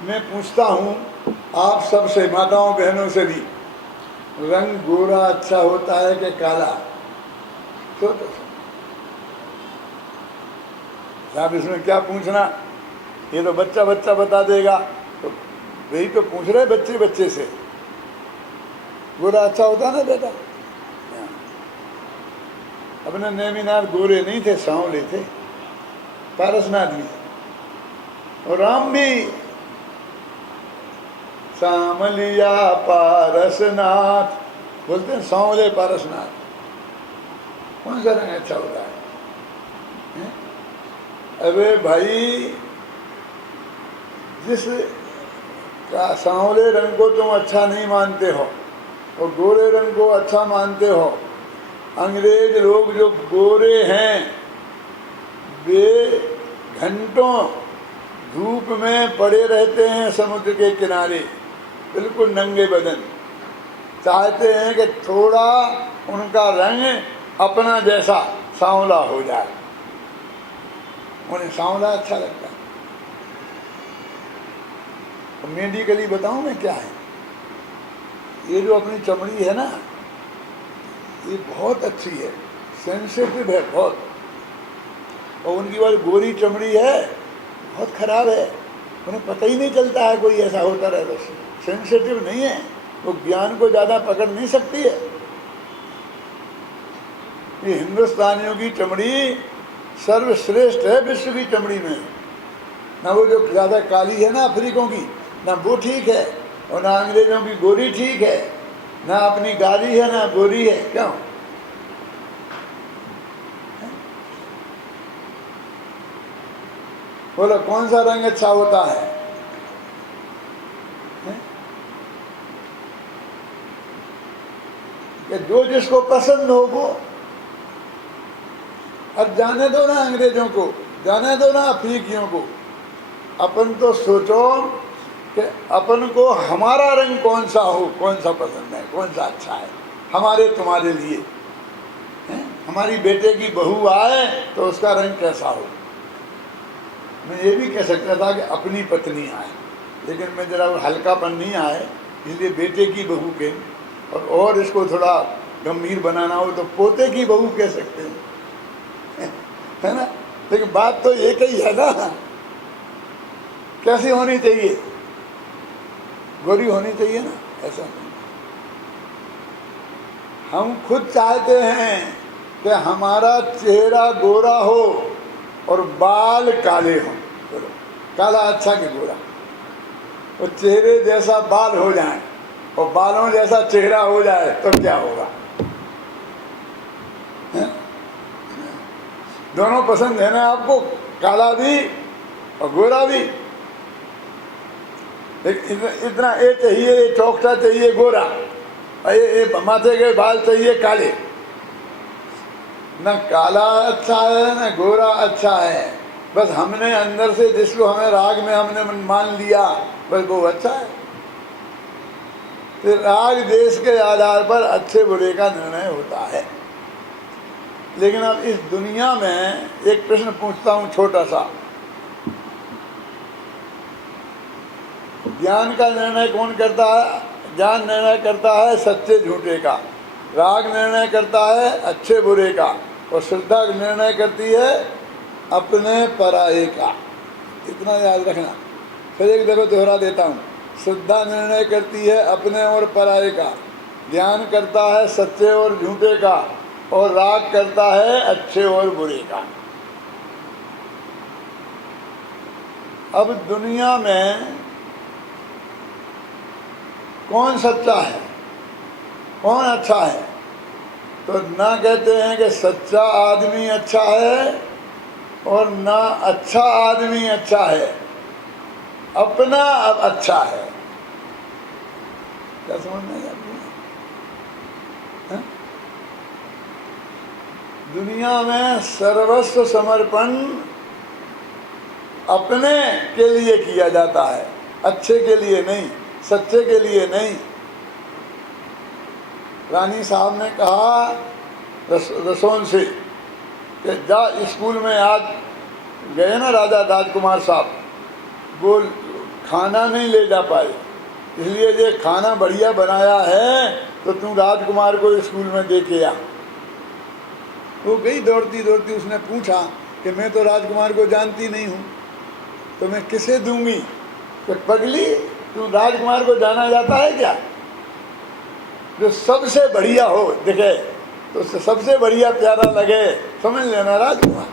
मैं पूछता हूँ आप सबसे, माताओं बहनों से भी, रंग गोरा अच्छा होता है कि काला? तो आप इसमें क्या पूछना, ये तो बच्चा बच्चा बता देगा। तो वही तो पूछ रहे बच्चे बच्चे से, गोरा अच्छा होता ना बेटा? अपने नेमिनाथ गोरे नहीं थे, सांवले थे, पारसनाथ भी, और राम भी सामलिया पारसनाथ बोलते हैं, सांवले पारसनाथ। कौन सा रंग अच्छा होता है? अरे भाई, जिस का सांवले रंग को तुम अच्छा नहीं मानते हो और गोरे रंग को अच्छा मानते हो, अंग्रेज लोग जो गोरे हैं वे घंटों धूप में पड़े रहते हैं समुद्र के किनारे, बिल्कुल नंगे बदन, चाहते हैं कि थोड़ा उनका रंग अपना जैसा सांवला हो जाए, उन्हें सांवला अच्छा लगता है। तो मेडिकली बताऊं मैं क्या है, ये जो अपनी चमड़ी है ना, ये बहुत अच्छी है, सेंसिटिव है बहुत, और उनकी वाली गोरी चमड़ी है बहुत खराब है, उन्हें पता ही नहीं चलता है कोई ऐसा होता रहे, तो सेंसिटिव नहीं है, वो ज्ञान को ज़्यादा पकड़ नहीं सकती है। ये हिंदुस्तानियों की चमड़ी सर्वश्रेष्ठ है विश्व की चमड़ी में, ना वो जो ज़्यादा काली है ना अफ्रीकों की, ना वो ठीक है, और ना अंग्रेजों की गोरी ठीक है, ना अपनी गाली है ना गोरी है। क्यों? बोलो कौन सा रंग अच्छा होता है? कि जो जिसको पसंद हो वो। अब जाने दो ना अंग्रेजों को, जाने दो ना अफ्रीकियों को, अपन तो सोचो कि अपन को हमारा रंग कौन सा हो, कौन सा पसंद है, कौन सा अच्छा है हमारे तुम्हारे लिए। हमारी बेटे की बहू आए तो उसका रंग कैसा हो। मैं ये भी कह सकता था कि अपनी पत्नी आए, लेकिन मैं जरा हल्कापन नहीं आए, इसलिए बेटे की बहू के, और इसको थोड़ा गंभीर बनाना हो तो पोते की बहू कह सकते हैं, है ना? लेकिन बात तो एक ही है ना, कैसी होनी चाहिए? गोरी होनी चाहिए ना, ऐसा नहीं। हम खुद चाहते हैं कि हमारा चेहरा गोरा हो और बाल काले हों। बोलो काला अच्छा कि गोरा? वो चेहरे जैसा बाल हो जाए और बालों जैसा चेहरा हो जाए तो क्या होगा? दोनों पसंद है ना आपको, काला भी और गोरा भी। इतना ये चाहिए, ये चौकसा चाहिए गोरा, और ये माथे के बाल चाहिए काले। न काला अच्छा है न गोरा अच्छा है, बस हमने अंदर से जिसको हमें राग में हमने मान लिया, बस वो अच्छा है। तो राग देश के आधार पर अच्छे बुरे का निर्णय होता है। लेकिन अब इस दुनिया में एक प्रश्न पूछता हूँ छोटा सा, ज्ञान का निर्णय कौन करता है? ज्ञान निर्णय करता है सच्चे झूठे का, राग निर्णय करता है अच्छे बुरे का, और श्रद्धा निर्णय करती है अपने पराये का। इतना याद रखना। फिर एक दफा दोहरा देता हूँ, श्रद्धा निर्णय करती है अपने और पराये का, ज्ञान करता है सच्चे और झूठे का, और राग करता है अच्छे और बुरे का। अब दुनिया में कौन सच्चा है, कौन अच्छा है? तो ना कहते हैं कि सच्चा आदमी अच्छा है और ना अच्छा आदमी अच्छा है, अपना अब अच्छा है। क्या समझ में आती है? दुनिया में सर्वस्व समर्पण अपने के लिए किया जाता है, अच्छे के लिए नहीं, सच्चे के लिए नहीं। रानी साहब ने कहा रसोन से कि जा स्कूल में, आज गए ना राजा राजकुमार साहब, वो खाना नहीं ले जा पाए, इसलिए ये खाना बढ़िया बनाया है तो तू राजकुमार को स्कूल में दे के आ। वो गई दौड़ती दौड़ती, उसने पूछा कि मैं तो राजकुमार को जानती नहीं हूँ, तो मैं किसे दूंगी? तो पगली, तू राजकुमार को जाना जाता है क्या? जो सबसे बढ़िया हो दिखे, तो सबसे बढ़िया प्यारा लगे, समझ लेना राजकुमार।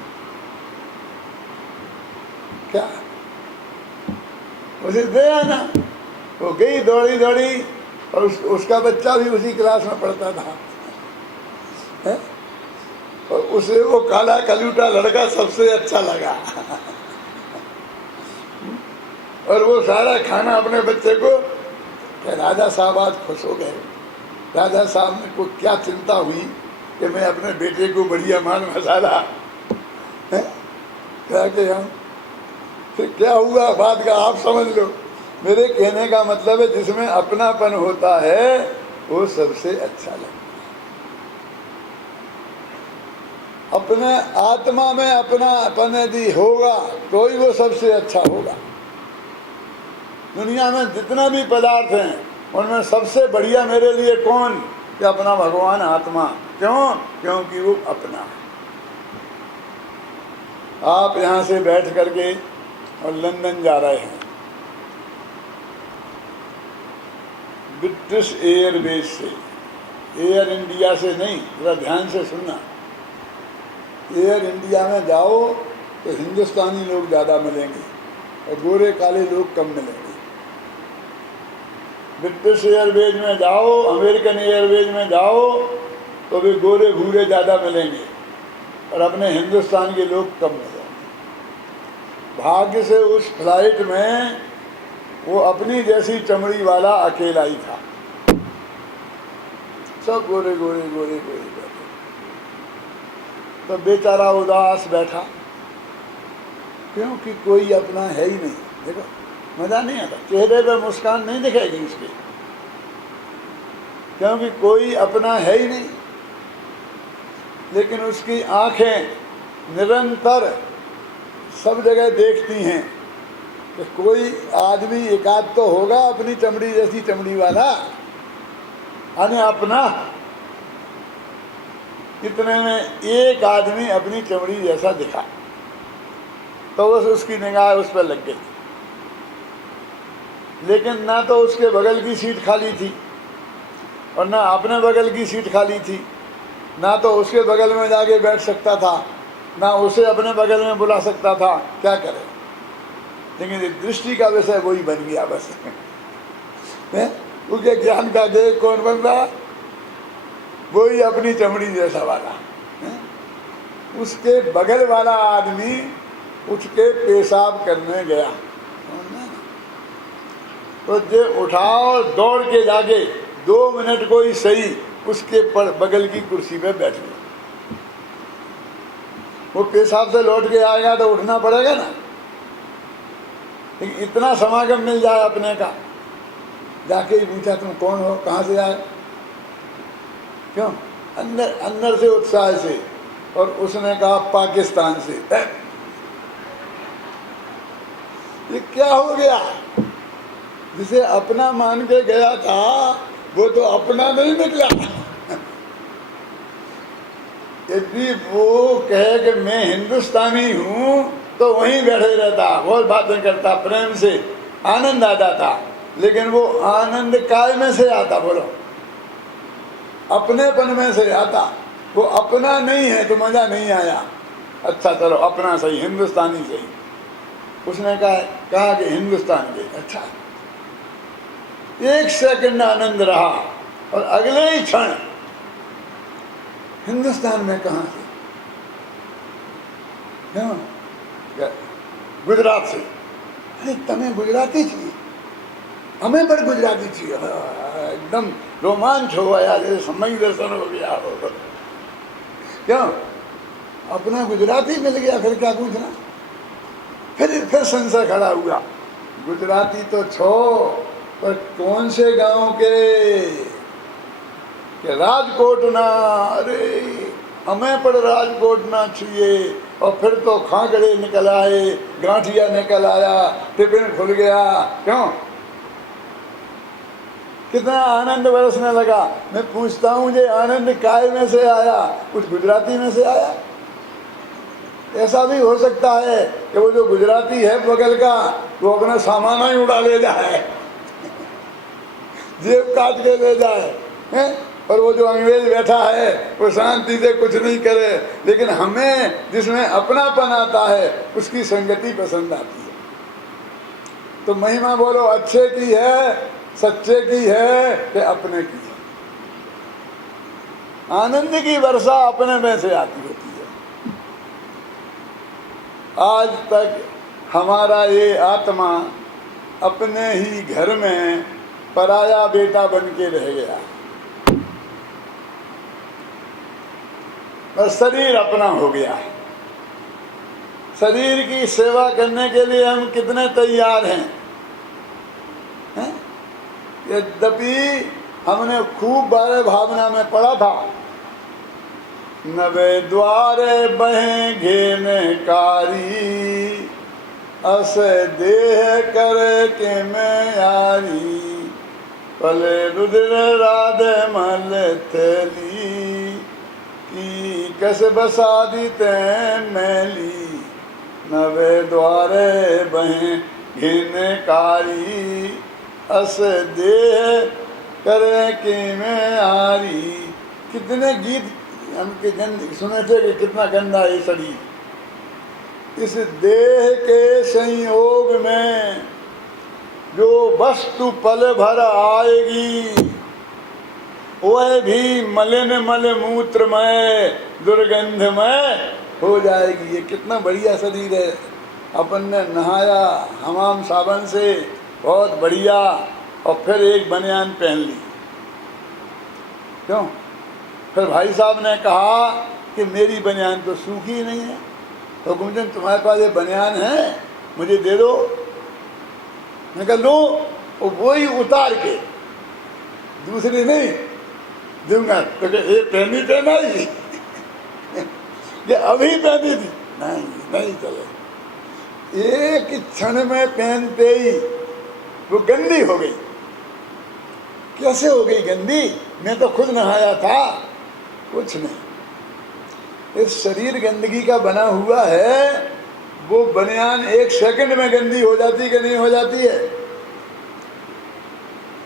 क्या उसे दे आना। वो गई दौड़ी दौड़ी, और उसका बच्चा भी उसी क्लास में पढ़ता था, है? और उसे वो काला कलूटा लड़का सबसे अच्छा लगा और वो सारा खाना अपने बच्चे को, राजा साहब आज खुश हो गए। राजा साहब को क्या चिंता हुई कि मैं अपने बेटे को बढ़िया माल मसाला है क्या कि हम, फिर क्या हुआ बात का आप समझ लो। मेरे कहने का मतलब है जिसमें अपनापन होता है वो सबसे अच्छा लगता है। अपने आत्मा में अपनापन यदि होगा तो ही वो सबसे अच्छा होगा। दुनिया में जितना भी पदार्थ हैं उनमें सबसे बढ़िया मेरे लिए कौन? कि अपना भगवान आत्मा। क्यों? क्योंकि वो अपना है। आप यहाँ से बैठ करके और लंदन जा रहे हैं, ब्रिटिश एयरवेज से, एयर इंडिया से नहीं, जरा ध्यान से सुनना। एयर इंडिया में जाओ तो हिंदुस्तानी लोग ज़्यादा मिलेंगे और गोरे काले लोग कम मिलेंगे। ब्रिटिश एयरवेज में जाओ, अमेरिकन एयरवेज में जाओ तो भी गोरे भूरे ज़्यादा मिलेंगे और अपने हिंदुस्तान के लोग कम मिलेंगे। भाग्य से उस फ्लाइट में वो अपनी जैसी चमड़ी वाला अकेला ही था, सब गोरे गोरे गोरे गोरे गोरे। तो बेचारा उदास बैठा, क्योंकि कोई अपना है ही नहीं। देखो मजा नहीं आता, चेहरे पे मुस्कान नहीं दिखेगी उसके, क्योंकि कोई अपना है ही नहीं। लेकिन उसकी आंखें निरंतर सब जगह देखती हैं कि कोई आदमी एकाध तो होगा अपनी चमड़ी जैसी चमड़ी वाला, यानी अपना। इतने में एक आदमी अपनी चमड़ी जैसा दिखा तो बस उसकी निगाह उस पर लग गई। लेकिन ना तो उसके बगल की सीट खाली थी और ना अपने बगल की सीट खाली थी, ना तो उसके बगल में जाके बैठ सकता था, ना उसे अपने बगल में बुला सकता था। क्या करे? लेकिन दृष्टि का विषय वही बन गया बस उसके ज्ञान का गेय कौन बन रहा? वही अपनी चमड़ी जैसा वाला है? उसके बगल वाला आदमी उठ के पेशाब करने गया तो जे उठाओ दौड़ के जाके 2 मिनट को ही सही उसके बगल की कुर्सी पे बैठ गया। वो पेशाब से लौट के आएगा तो उठना पड़ेगा ना। लेकिन इतना समागम मिल जाए अपने का, जाके ही पूछा तुम कौन हो, कहाँ से आए? क्यों? अंदर से उत्साह से, और उसने कहा पाकिस्तान से। ये क्या हो गया? जिसे अपना मान के गया था वो तो अपना नहीं निकला। यदि वो कहे कि मैं हिंदुस्तानी हूँ तो वहीं बैठे रहता, बहुत बातें करता, प्रेम से आनंद आ जाता। लेकिन वो आनंद काय में से आता? बोलो, अपनेपन में से आता। वो अपना नहीं है तो मजा नहीं आया। अच्छा चलो अपना सही, हिंदुस्तानी सही। उसने कहा कि हिंदुस्तान के। अच्छा, 1 सेकंड आनंद रहा और अगले ही क्षण हिंदुस्तान में कहाँ से? क्यों? गुजरात से। अरे तमें गुजराती थी, हमें पर गुजराती थी। एकदम रोमांच हो गया, जैसे समय दर्शन हो गया हो। क्यों? अपना गुजराती मिल गया, फिर क्या पूछना? फिर संशय खड़ा हुआ। गुजराती तो छो, पर कौन से गांव के? राजकोट ना। अरे हमें पर राजकोट ना चाहिए, और फिर तो खांकड़े निकल आए, गांठिया निकल आया, टिफिन खुल गया। क्यों? कितना आनंद बरसने लगा। मैं पूछता हूँ ये आनंद काय में से आया? कुछ गुजराती में से आया? ऐसा भी हो सकता है कि वो जो गुजराती है बगल का, वो अपना सामान ही उड़ा ले जाए, जेब काट के ले जाए, हैं? और वो जो अंग्रेज बैठा है वो शांति से कुछ नहीं करे, लेकिन हमें जिसमें अपनापन आता है उसकी संगति पसंद आती है। तो महिमा बोलो अच्छे की है, सच्चे की है कि अपने की है? आनंद की वर्षा अपने में से आती होती है। आज तक हमारा ये आत्मा अपने ही घर में पराया बेटा बन के रह गया, और शरीर अपना हो गया। शरीर की सेवा करने के लिए हम कितने तैयार हैं? यद्यपि हमने खूब बारे भावना में पढ़ा था, नवे द्वारे बहे घेने कारी, अस देह करे के में यारी, पले रुद्र राधे मल थैली, की कस बसा दी तैं मैली, नवे द्वारे बहे घेने कारी, अस देह करे के में आरी। कितने गीत हमके सुने थे कि कितना गंदा है शरीर। इस देह के संयोग में जो वस्तु पल भर आएगी वह भी मलिन मल मूत्रमय दुर्गंधमय हो जाएगी। ये कितना बढ़िया शरीर है, अपन ने नहाया हमाम साबन से बहुत बढ़िया, और फिर एक बनियान पहन ली। क्यों? फिर भाई साहब ने कहा कि मेरी बनियान तो सूखी ही नहीं है। हुकुमचंद तुम्हारे पास ये बनियान है, मुझे दे दो। मैं कहा लो, वही उतार के, दूसरी नहीं दूंगा। तो ये पहनी पहना ही ये अभी पहनी थी, नहीं चले। एक क्षण में पहनते ही वो गंदी हो गई। कैसे हो गई गंदी? मैं तो खुद नहाया था। कुछ नहीं, इस शरीर गंदगी का बना हुआ है। वो बनियान एक सेकंड में गंदी हो जाती कि नहीं हो जाती है?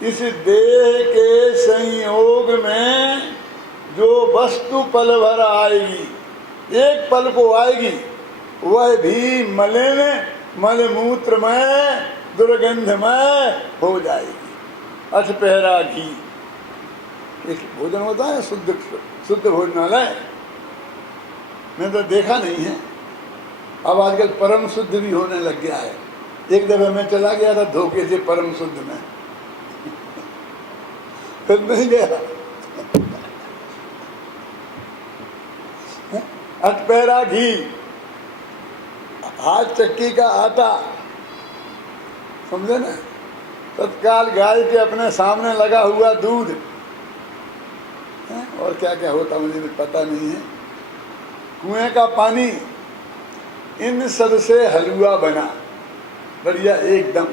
इस देह के संयोग में जो वस्तु पल भर आएगी, एक पल को आएगी, वह भी मलिन मलमूत्रमय दुर्गंधमय हो जाएगी। अठपहरा घी एक भोजन होता है, शुद्ध भोजनालय मैंने तो देखा नहीं है। अब आजकल परम शुद्ध भी होने लग गया है। एक दफे मैं चला गया था धोखे से परम शुद्ध में, फिर नहीं गया। अठपहरा घी, हाथ चक्की का आटा, समझे ना? तत्काल गाय के अपने सामने लगा हुआ दूध, और क्या क्या होता मुझे पता नहीं है। कुएं का पानी, इन सब से हलवा बना बढ़िया एकदम।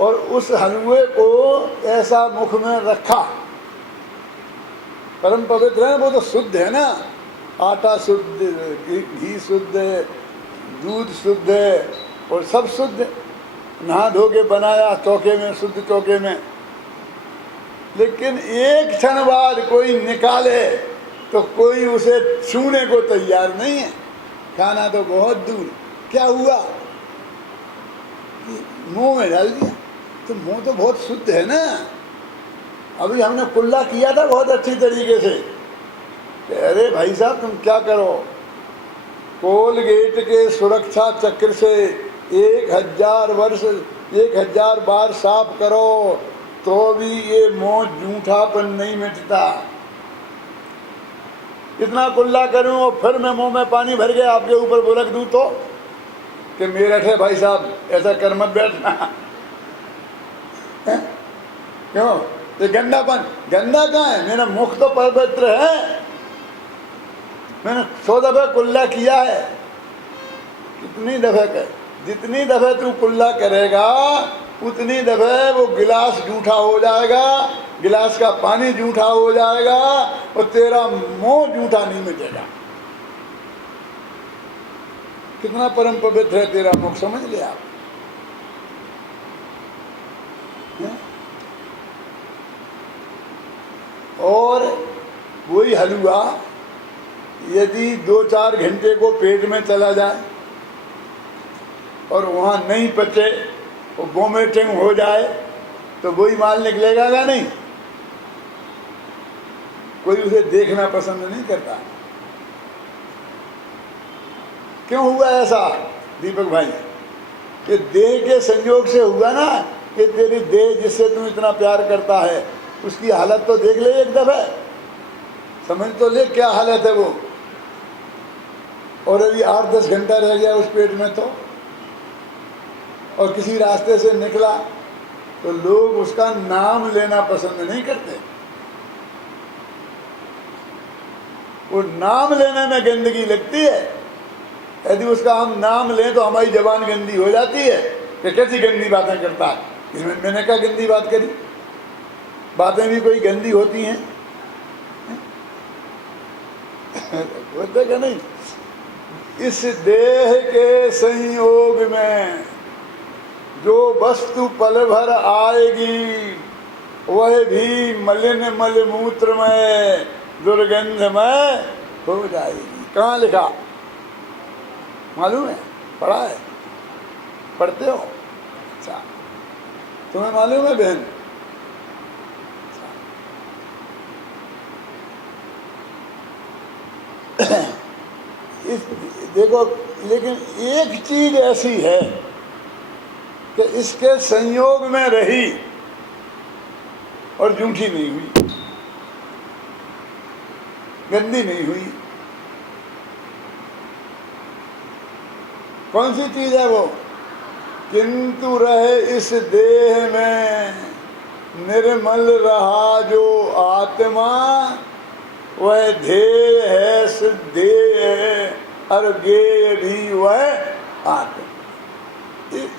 और उस हलवे को ऐसा मुख में रखा, परम पवित्र है वो तो शुद्ध है ना। आटा शुद्ध, घी शुद्ध, दूध शुद्ध और सब शुद्ध, नहा धो के बनाया चौके में, शुद्ध चौके में। लेकिन एक क्षण बाद कोई निकाले तो कोई उसे छूने को तैयार नहीं है। खाना तो बहुत दूर, क्या हुआ? मुंह में डाल दिया। तो मुंह तो बहुत शुद्ध है ना। अभी हमने कुल्ला किया था बहुत अच्छी तरीके से। अरे भाई साहब तुम क्या करो, कोलगेट के सुरक्षा चक्र से 1000 बार साफ करो तो भी ये मुंह जूठापन नहीं मिटता। इतना कुल्ला करूं और फिर मैं मुंह में पानी भर के आपके ऊपर बुरक दूं तो कि मेरठ है भाई साहब, ऐसा कर मत बैठना। क्यों? ये गंदापन, गंदा कहाँ है? मेरा मुख तो पवित्र है। मैंने 100 दफे कुल्ला किया है। कितनी दफे कर, जितनी दफे तू कुल्ला करेगा उतनी दफे वो गिलास जूठा हो जाएगा, गिलास का पानी जूठा हो जाएगा और तेरा मुंह जूठा नहीं मिटेगा। कितना परम पवित्र है तेरा मुख, समझ लिया आप? और वही हलवा यदि 2-4 घंटे को पेट में चला जाए और वहाँ नहीं पचे और वोमिटिंग हो जाए तो वही माल निकलेगा क्या? नहीं। कोई उसे देखना पसंद नहीं करता। क्यों हुआ ऐसा दीपक भाई? कि देह के संयोग से हुआ ना, कि तेरी देह जिससे तू इतना प्यार करता है उसकी हालत तो देख ले एक दफे, समझ तो ले क्या हालत है वो। और अभी 8-10 घंटा रह गया उस पेट में तो, और किसी रास्ते से निकला तो लोग उसका नाम लेना पसंद नहीं करते। वो नाम लेने में गंदगी लगती है। यदि उसका हम नाम लें तो हमारी जबान गंदी हो जाती है कि कैसी गंदी बातें करता है। इसमें मैंने क्या गंदी बात करी? बातें भी कोई गंदी होती हैं? होते क्या नहीं? इस देह के संयोग में जो वस्तु पल भर आएगी वह भी मलिन मलमूत्र में दुर्गंधमय हो जाएगी। कहाँ लिखा मालूम है? पढ़ा है? पढ़ते हो? अच्छा, तुम्हें मालूम है बहन? इस देखो, लेकिन एक चीज ऐसी है कि इसके संयोग में रही और जूठी नहीं हुई, गंदी नहीं हुई। कौन सी चीज है वो? किंतु रहे इस देह में निर्मल रहा जो आत्मा, वह ध्येय है सिद्धेय है और गेय भी वह आत्मा।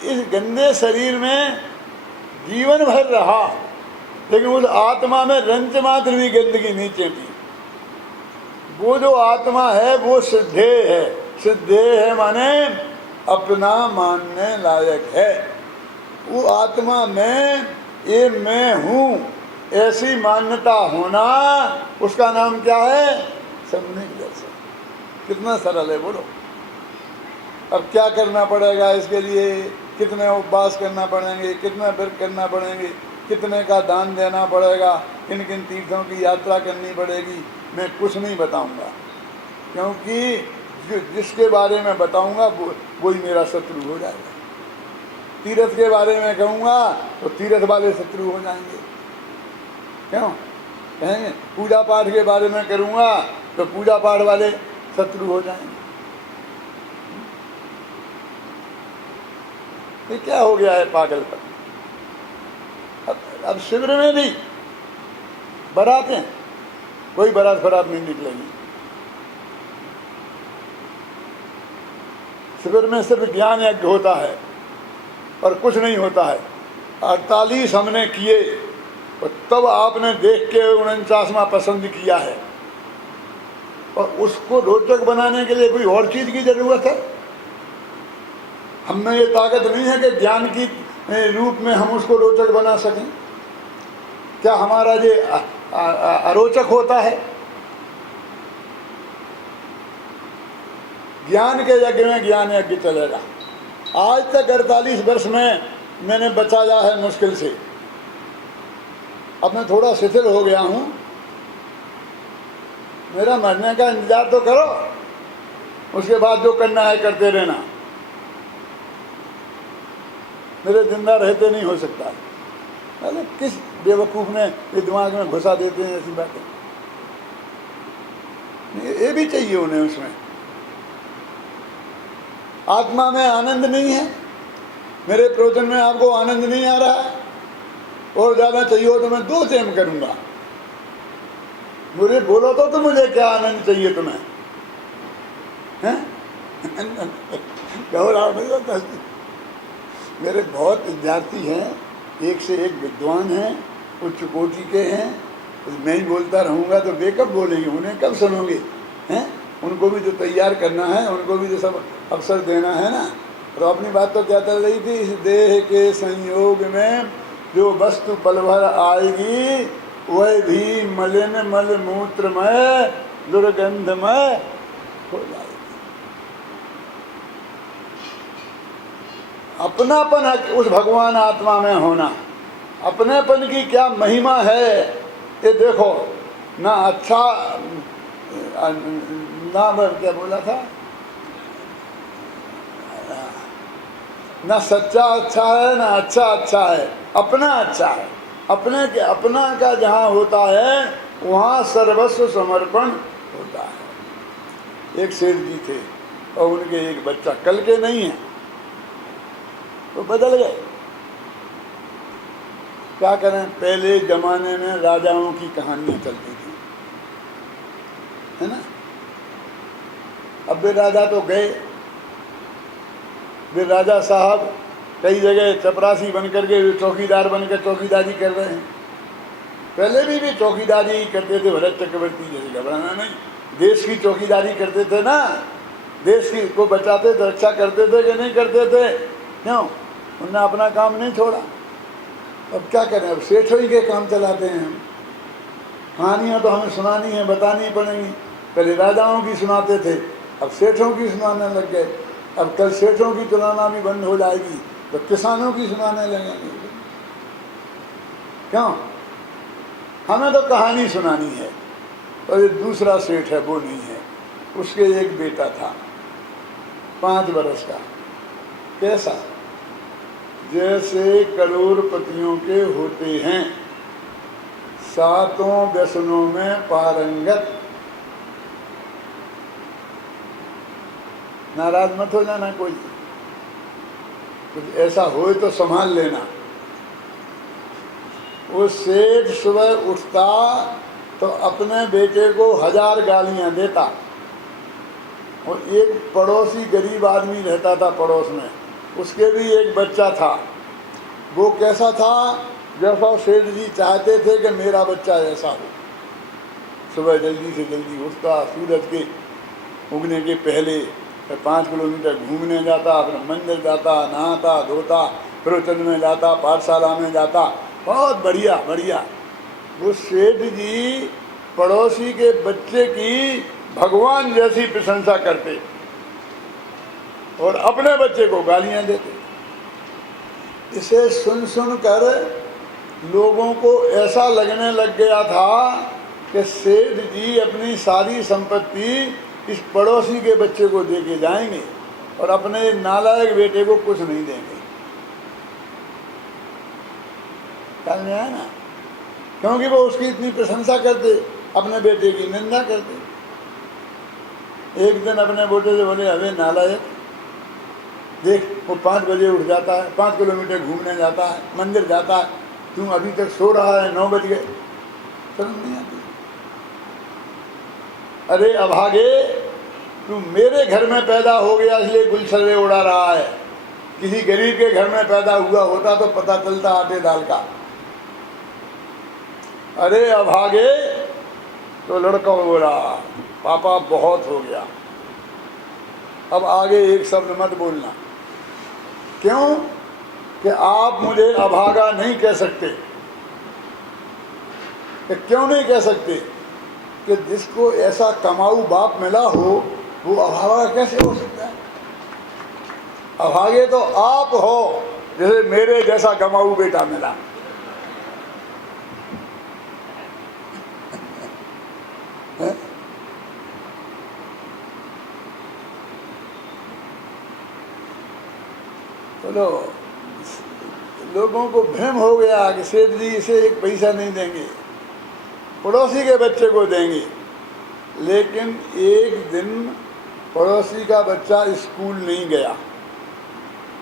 इस गंदे शरीर में जीवन भर रहा, लेकिन उस आत्मा में रंच मात्र भी गंदगी नहीं चेपी। वो जो आत्मा है वो सिद्धेय है। सिद्धेय है माने अपना मानने लायक है। वो आत्मा में ये मैं हूँ ऐसी मान्यता होना, उसका नाम क्या है? समझने की दर्शन। कितना सरल है बोलो। अब क्या करना पड़ेगा इसके लिए? कितने उपवास करना पड़ेंगे, कितना व्रत करना पड़ेंगे, कितने का दान देना पड़ेगा, किन किन तीर्थों की यात्रा करनी पड़ेगी, मैं कुछ नहीं बताऊंगा, क्योंकि जिसके बारे में बताऊंगा वही मेरा शत्रु हो जाएगा। तीर्थ के बारे में कहूँगा तो तीर्थ वाले शत्रु हो जाएंगे। क्यों कहेंगे? पूजा पाठ के बारे में करूँगा तो पूजा पाठ वाले शत्रु हो जाएंगे। ये क्या हो गया है पागलपन? अब शिविर में भी बारातें, कोई बारात फरात नहीं निकलेगी। शिविर में सिर्फ ज्ञान यज्ञ होता है और कुछ नहीं होता है। 48 हमने किए और तब आपने देख के 49वां पसंद किया है, और उसको रोचक बनाने के लिए कोई और चीज की जरूरत है। हमें ये ताकत नहीं है कि ज्ञान की रूप में हम उसको रोचक बना सकें। क्या हमारा ये अरोचक होता है? ज्ञान के यज्ञ में ज्ञान यज्ञ चलेगा। आज तक 48 वर्ष में मैंने बचाया है मुश्किल से। अब मैं थोड़ा शिथिल हो गया हूँ, मेरा मरने का इंतजार तो करो, उसके बाद जो करना है करते रहना। मेरे जिंदा रहते नहीं हो सकता। अरे किस बेवकूफ़ ने ये दिमाग में घुसा देते हैं ऐसी बातें। ये भी चाहिए उन्हें। उसमें आत्मा में आनंद नहीं है। मेरे प्रवचन में आपको आनंद नहीं आ रहा है, और ज़्यादा चाहिए हो तो मैं 2 सेम करूँगा। मुझे बोलो तो मुझे क्या आनंद चाहिए तुम्हें? हैं? घबराहट नहीं होता। मेरे बहुत विद्यार्थी हैं, एक से एक विद्वान हैं, उच्च कोटि के हैं। मैं ही बोलता रहूँगा तो वे कब बोलेंगे, उन्हें कब सुनोगे? हैं? उनको भी तो तैयार करना है, उनको भी तो सब अवसर देना है ना। तो अपनी बात तो क्या चल रही थी, इस देह के संयोग में जो वस्तु पल भर आएगी वह भी मलिन मल मूत्रमय दुर्गंधमय हो जाएगी। अपनापन उस भगवान आत्मा में होना, अपनेपन की क्या महिमा है ये देखो। ना अच्छा ना क्या बोला था, ना सच्चा अच्छा है ना अच्छा अच्छा है, अपना अच्छा है। अपने के अपना का जहाँ होता है वहाँ सर्वस्व समर्पण होता है। एक सेठ जी थे और उनके एक बच्चा, कल के नहीं है तो बदल गए। क्या करें, पहले जमाने में राजाओं की कहानियां चलती थी, है ना। अब वे राजा तो गए, वे राजा साहब कई जगह चपरासी बन करके वे चौकीदार बनकर चौकीदारी कर रहे हैं। पहले भी वे चौकीदारी करते थे, भरत चक्रवर्ती जैसे, घबराना नहीं। देश की चौकीदारी करते थे ना, देश की को बचाते थे, रक्षा करते थे कि नहीं करते थे? क्यों? उन्होंने अपना काम नहीं छोड़ा। अब क्या करें, अब सेठों ही के काम चलाते हैं हम। कहानियाँ तो हमें सुनानी है, बतानी पड़ेंगी। पहले राजाओं की सुनाते थे, अब सेठों की सुनाने लग गए। अब कल सेठों की सुनाना भी बंद हो जाएगी तो किसानों की सुनाने लगेंगे। क्यों? हमें तो कहानी सुनानी है। और ये दूसरा सेठ है वो नहीं है, उसके एक बेटा था 5 बरस का। कैसा? जैसे करोड़पतियों के होते हैं, 7 व्यसनों में पारंगत। नाराज मत हो जाना कोई, कुछ ऐसा हो तो संभाल लेना। वो सेठ सुबह उठता तो अपने बेटे को 1000 गालियां देता। और एक पड़ोसी गरीब आदमी रहता था पड़ोस में, उसके भी एक बच्चा था। वो कैसा था? जैसा सेठ जी चाहते थे कि मेरा बच्चा ऐसा हो। सुबह जल्दी से जल्दी उठता, सूरज के उगने के पहले 5 किलोमीटर घूमने जाता, अपने मंदिर जाता, नहाता धोता, प्रवचन में जाता, पाठशाला में जाता। बहुत बढ़िया बढ़िया। वो सेठ जी पड़ोसी के बच्चे की भगवान जैसी प्रशंसा करते और अपने बच्चे को गालियां देते। इसे सुन सुन कर लोगों को ऐसा लगने लग गया था कि सेठ जी अपनी सारी संपत्ति इस पड़ोसी के बच्चे को दे के जाएंगे और अपने नालायक बेटे को कुछ नहीं देंगे। समझ में आया ना? क्योंकि वो उसकी इतनी प्रशंसा करते, अपने बेटे की निंदा करते। एक दिन अपने बेटे से बोले, अबे नालायक, देख वो 5 बजे उठ जाता है, 5 किलोमीटर घूमने जाता है, मंदिर जाता है, तू अभी तक सो रहा है, 9 बज गए। शर्म नहीं आती? अरे अभागे, तू मेरे घर में पैदा हो गया इसलिए गुलछर्रे उड़ा रहा है। किसी गरीब के घर में पैदा हुआ होता तो पता चलता आटे दाल का। अरे अभागे, तो लड़का बोला, पापा बहुत हो गया, अब आगे एक शब्द मत बोलना। क्यों? कि आप मुझे अभागा नहीं कह सकते। कि क्यों नहीं कह सकते? कि जिसको ऐसा कमाऊ बाप मिला हो वो अभागा कैसे हो सकता है? अभागे तो आप हो, जैसे मेरे जैसा कमाऊ बेटा मिला। चलो, लोगों को भ्रम हो गया कि सेठ जी इसे एक पैसा नहीं देंगे, पड़ोसी के बच्चे को देंगे। लेकिन एक दिन पड़ोसी का बच्चा स्कूल नहीं गया,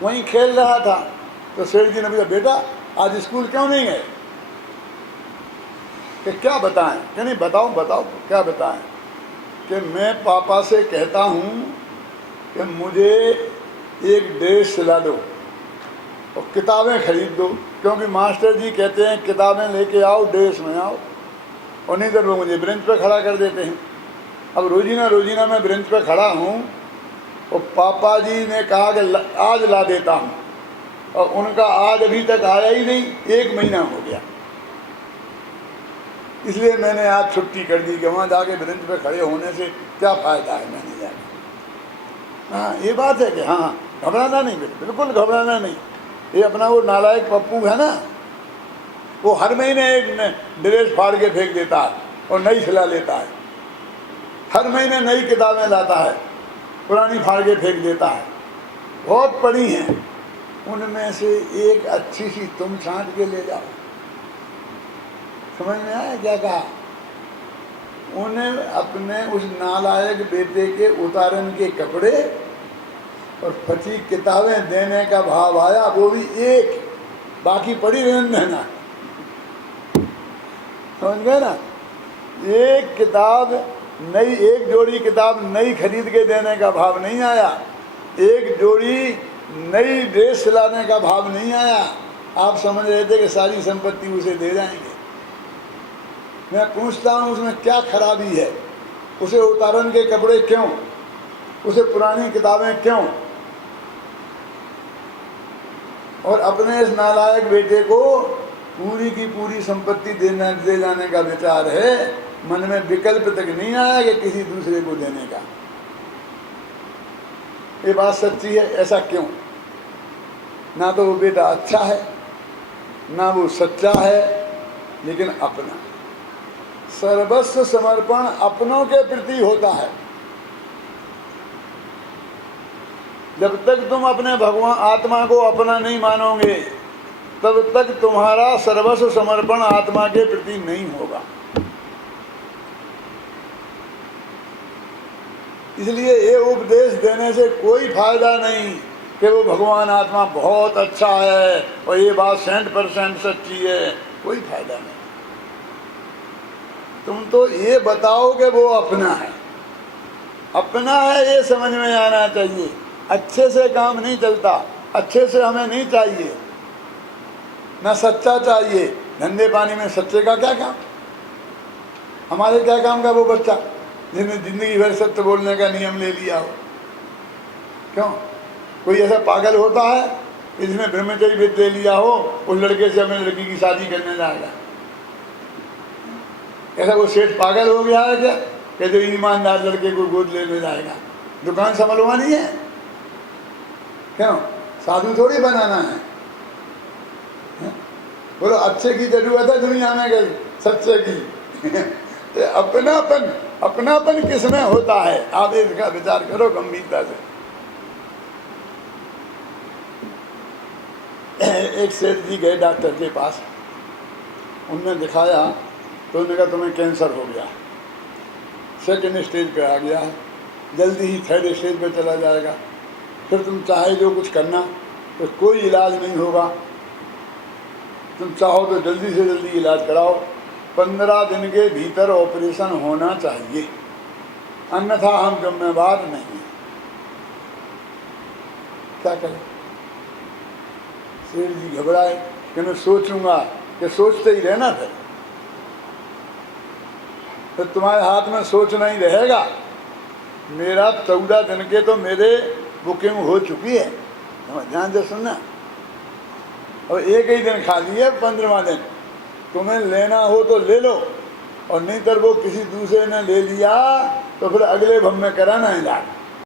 वहीं खेल रहा था। तो सेठ जी ने पूछा, बेटा आज स्कूल क्यों नहीं गए? कि क्या बताएं? कि नहीं बताओ बताओ क्या बताएं? कि मैं पापा से कहता हूँ कि मुझे एक ड्रेस सिला दो और किताबें खरीद दो, क्योंकि मास्टर जी कहते हैं किताबें लेके आओ, ड्रेस में आओ, और नहीं तो वो मुझे ब्रेंच पर खड़ा कर देते हैं। अब रोजीना मैं ब्रेंच पर खड़ा हूँ और पापा जी ने कहा कि आज ला देता हूँ, और उनका आज अभी तक आया ही नहीं, 1 महीना हो गया। इसलिए मैंने आज छुट्टी कर दी कि वहाँ जाके ब्रेंच पर खड़े होने से क्या फ़ायदा है, मैंने जाके। हाँ, ये बात है कि हाँ, घबराना नहीं, बिल्कुल घबराना नहीं। ये अपना वो नालायक पप्पू है ना, वो हर महीने एक ड्रेस फाड़ के फेंक देता है और नई सिला लेता है, हर महीने नई किताबें लाता है, पुरानी फाड़ के फेंक देता है। बहुत पढ़ी हैं, उनमें से एक अच्छी सी तुम छांट के ले जाओ। समझ में आया क्या कहा? उन्हें अपने उस नालायक बेटे के उतारन के कपड़े और फटी किताबें देने का भाव आया, वो भी एक, बाकी पड़ी रहने देना। समझ गए ना? एक किताब नई, एक जोड़ी किताब नई खरीद के देने का भाव नहीं आया, एक जोड़ी नई ड्रेस सिलाने का भाव नहीं आया। आप समझ रहे थे कि सारी संपत्ति उसे दे जाएंगे। मैं पूछता हूँ उसमें क्या खराबी है? उसे उतारन के कपड़े क्यों? उसे पुरानी किताबें क्यों? और अपने इस नालायक बेटे को पूरी की पूरी संपत्ति दे जाने का विचार है। मन में विकल्प तक नहीं आया कि किसी दूसरे को देने का। ये बात सच्ची है। ऐसा क्यों? ना तो वो बेटा अच्छा है, ना वो सच्चा है, लेकिन अपना। सर्वस्व समर्पण अपनों के प्रति होता है। जब तक तुम अपने भगवान आत्मा को अपना नहीं मानोगे, तब तक तुम्हारा सर्वस्व समर्पण आत्मा के प्रति नहीं होगा। इसलिए ये उपदेश देने से कोई फायदा नहीं कि वो भगवान आत्मा बहुत अच्छा है और ये बात 100% सच्ची है। कोई फायदा नहीं। तुम तो ये बताओ कि वो अपना है। अपना है ये समझ में आना चाहिए। अच्छे से काम नहीं चलता, अच्छे से हमें नहीं चाहिए, ना सच्चा चाहिए। धंधे पानी में सच्चे का क्या काम? हमारे क्या काम का वो बच्चा जिसने जिंदगी भर सत्य बोलने का नियम ले लिया हो? क्यों? कोई ऐसा पागल होता है कि जिसने ब्रह्मचर्य व्रत ले लिया हो, उस लड़के से हमें लड़की की शादी करने जाएगा? ऐसा वो सेठ पागल हो गया है क्या कि जो ईमानदार लड़के को गोद लेने जाएगा? दुकान संभलवानी है? क्यों? साधु थोड़ी बनाना है। बोलो अच्छे की जरूरत है दुनिया में, गई सच्चे की। अपनापन किसमें होता है? आप इसका विचार करो गंभीरता से। एक सेठ जी गए डॉक्टर के पास, उनने दिखाया तो उन्होंने कहा तुम्हें कैंसर हो गया, 2nd स्टेज पे आ गया है, जल्दी ही 3rd स्टेज पे चला जाएगा। फिर तुम चाहे जो कुछ करना तो कोई इलाज नहीं होगा। तुम चाहो तो जल्दी से जल्दी इलाज कराओ, 15 दिन के भीतर ऑपरेशन होना चाहिए, अन्यथा हम जिम्मेवार नहीं हैं। क्या करें? सेठ जी घबराए कि मैं सोचूंगा, कि सोचते ही रहना। फिर तुम्हारे हाथ में सोचना ही रहेगा। मेरा 14 दिन के तो मेरे बुकिंग हो चुकी है, ध्यान से सुनना। और एक ही दिन खाली है, 15वां दिन। तुम्हें लेना हो तो ले लो, और नहीं तो वो किसी दूसरे ने ले लिया तो फिर अगले भव में कराना है इलाज।